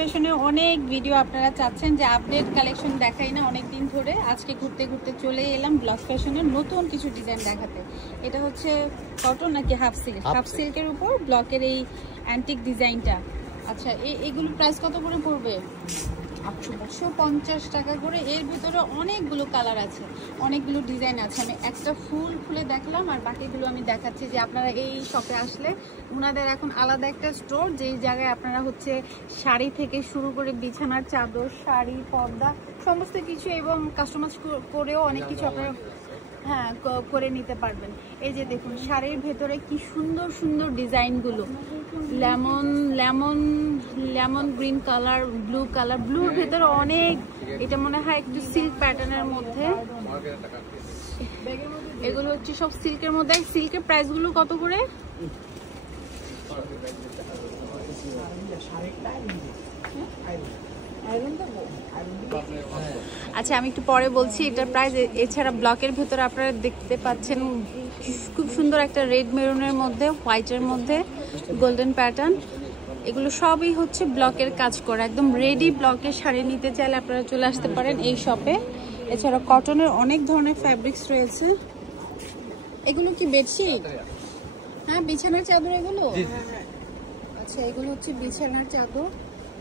ফ্যাশনের অনেক ভিডিও আপনারা চাচ্ছেন যে আপডেট কালেকশন দেখাই না অনেক দিন ধরে। আজকে ঘুরতে ঘুরতে চলে এলাম ব্লক ফ্যাশনের নতুন কিছু ডিজাইন দেখাতে। এটা হচ্ছে কটন নাকি হাফ সিল্ক? হাফ সিল্কের উপর ব্লকের এই অ্যান্টিক ডিজাইনটা। আচ্ছা, এইগুলো প্রাইস কত করে পড়বে? 850 টাকা করে। এর ভিতরে অনেকগুলো কালার আছে, অনেকগুলো ডিজাইন আছে। আমি একটা ফুল খুলে দেখলাম আর বাকিগুলো আমি দেখাচ্ছি যে আপনারা এই শপে আসলে ওনাদের এখন আলাদা একটা স্টোর, যেই জায়গায় আপনারা হচ্ছে শাড়ি থেকে শুরু করে বিছানার চাদর, শাড়ি, পর্দা সমস্ত কিছু এবং কাস্টমাইজ করেও অনেক কিছু আপনারা করে নিতে পারবেন। এই যে দেখুন শাড়ির ভেতরে কি সুন্দর সুন্দর ডিজাইনগুলো, lemon green colour, blue colour, ব্লুর ভেতরে অনেক, এটা মনে হয় একটু সিল্ক প্যাটার্নের মধ্যে। এগুলো হচ্ছে সব সিল্কের মধ্যে। সিল্কের প্রাইসগুলো কত করে? আচ্ছা, আমি একটু পরে বলছি এটার প্রাইস। এছাড়া ব্লকের ভেতরে আপনারা দেখতে পাচ্ছেন খুব সুন্দর একটা রেড মেরুনের মধ্যে, হোয়াইটের মধ্যে গোল্ডেন প্যাটার্ন। এগুলো সবই হচ্ছে ব্লকের কাজ করা, একদম রেডি। ব্লকের শাড়ি নিতে চাইলে আপনারা চলে আসতে পারেন এই শপে। এছাড়া কটনের অনেক ধরনের ফ্যাব্রিক্স রয়েছে। এগুলো কি বেডশিট? হ্যাঁ, বিছানার চাদর এগুলো। আচ্ছা, এগুলো হচ্ছে বিছানার চাদর।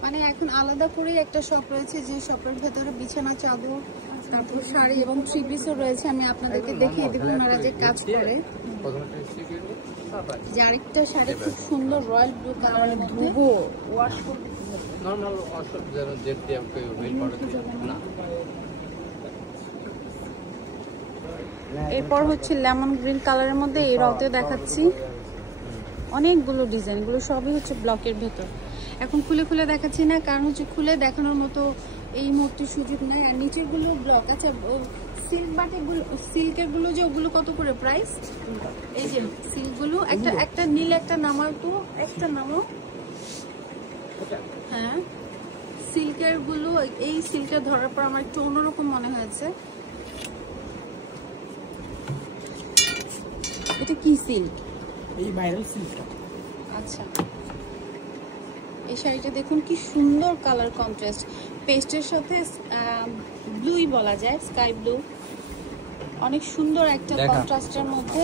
মানে এখন আলাদা করেই একটা শপ রয়েছে, যে শপের ভেতরে বিছানা চাদর, তারপর শাড়ি এবং থ্রি পিসও রয়েছে। আমি আপনাদেরকে দেখিয়ে দেবো ওনারা যে কাজ করে। যে আরেকটা শাড়ি খুব সুন্দর রয়্যাল ব্লু কালারের মধ্যে। এরপর হচ্ছে লেমন গ্রিন কালারের মধ্যে, এই রাউতেও দেখাচ্ছি অনেকগুলো ডিজাইন। এগুলো সবই হচ্ছে ব্লকের ভেতর। এখন খুলে খুলে দেখাচ্ছি না, কারণ হচ্ছে খুলে দেখানোর মতো এই মুহূর্তে সুযোগ নাই। আর নিচের গুলো ব্লক। আচ্ছা, সিল্ক বাটিগুলো, সিল্কের গুলো যে ওগুলো কত করে প্রাইস? এই যে সিল্ক গুলো, একটা নীল একটা নামাও তো, একটা নামো। হ্যাঁ, সিল্কের গুলো, এই সিল্কটা ধরার পর আমার একটু অন্যরকম মনে হয়েছে। এটা কি সিল্ক? এই ভাইরাল সিল্ক। আচ্ছা, এই শাড়িটা দেখুন কি সুন্দর কালার কন্ট্রাস্ট, পেস্টের সাথে ব্লুই বলা যায়, স্কাই ব্লু। অনেক সুন্দর একটা কন্ট্রাস্টের মধ্যে,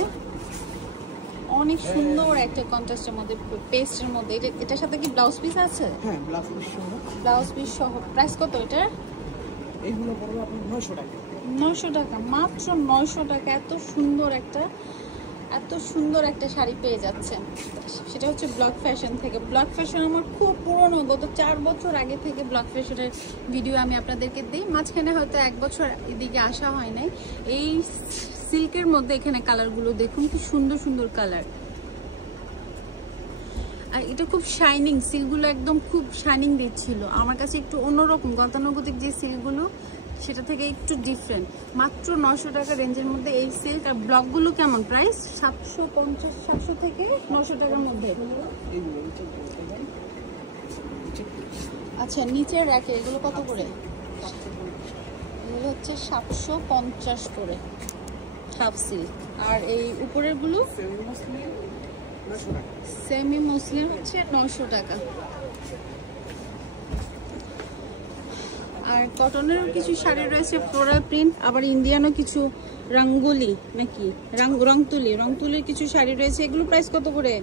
অনেক সুন্দর একটা কন্ট্রাস্টের মধ্যে, পেস্টের মধ্যে। এটার সাথে কি ব্লাউজ পিস আছে? হ্যাঁ, ব্লাউজ পিস সহ। ব্লাউজ পিস সহ। প্রাইস কত এটার? এইগুলো পড়বে আপনার 900 টাকা। 900 টাকা, মাত্র 900 টাকা। এত সুন্দর একটা শাড়ি পেয়ে যাচ্ছেন। সেটা হচ্ছে ব্লক ফ্যাশন থেকে। ব্লক ফ্যাশন আমার খুব পুরনো, গত 4 বছর আগে থেকে ব্লক ফ্যাশনের ভিডিও আমি আপনাদেরকে দিই। মাঝখানে হয়তো 1 বছর এদিকে আসা হয় নাই। এই সিল্কের মধ্যে এখানে কালারগুলো দেখুন কি সুন্দর সুন্দর কালার। আর এটা খুব শাইনিং, সিল্কগুলো একদম খুব শাইনিং দিচ্ছিল। আমার কাছে একটু অন্যরকম, গতানুগতিক যে সিল্কগুলো সেটা থেকে একটু ডিফারেন্ট। মাত্র 900 টাকা রেঞ্জের মধ্যে এই সিল্ক। আর ব্লকগুলো কেমন প্রাইস? 750 থেকে 900 টাকার মধ্যে। আচ্ছা, নিচের র্যাকে এগুলো কত করে? এগুলো হচ্ছে 750 করে হাফ সিল্ক। আর এই উপরের গুলো সেমি মুসলিম হচ্ছে 900 টাকা। আর কটনেরও কিছু শাড়ি রয়েছে ফ্লোরাল প্রিন্ট, আবার ইন্ডিয়ানও কিছু রঙ্গোলি নাকি রংতুলির কিছু শাড়ি রয়েছে। এগুলো প্রাইস কত করে?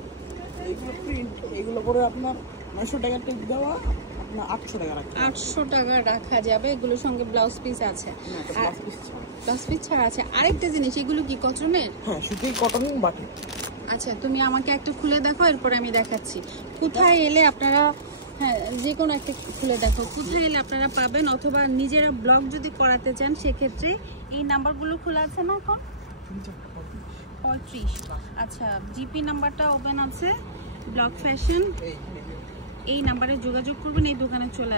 এইগুলো প্রিন্ট, এগুলো পরে আপনার 900 টাকা টিপ দেওয়া, আপনার 800 টাকা রাখা। 800 টাকা রাখা যাবে। এগুলোর সঙ্গে ব্লাউজ পিস আছে। ব্লাউজ পিস ছাড়া আছে। আরেকটা জিনিস, এগুলো কি কটনের? হ্যাঁ, শুধুই কটন বাটি। আচ্ছা, তুমি আমাকে একটা খুলে দেখো, এরপরে আমি দেখাচ্ছি। কোথায় এলে আপনারা, হ্যাঁ যে কোনো একটা খুলে দেখো, কোথায় এলে আপনারা পাবেন। অথবা নিজেরা ব্লগ যদি করাতে চান সেক্ষেত্রে এই নাম্বারগুলো খোলা আছে না এখন? 35। আচ্ছা, জিপি নাম্বারটা ওপেন আছে, ব্লক ফ্যাশন। এই নাম্বারে যোগাযোগ করবেন, এই দোকানে চলে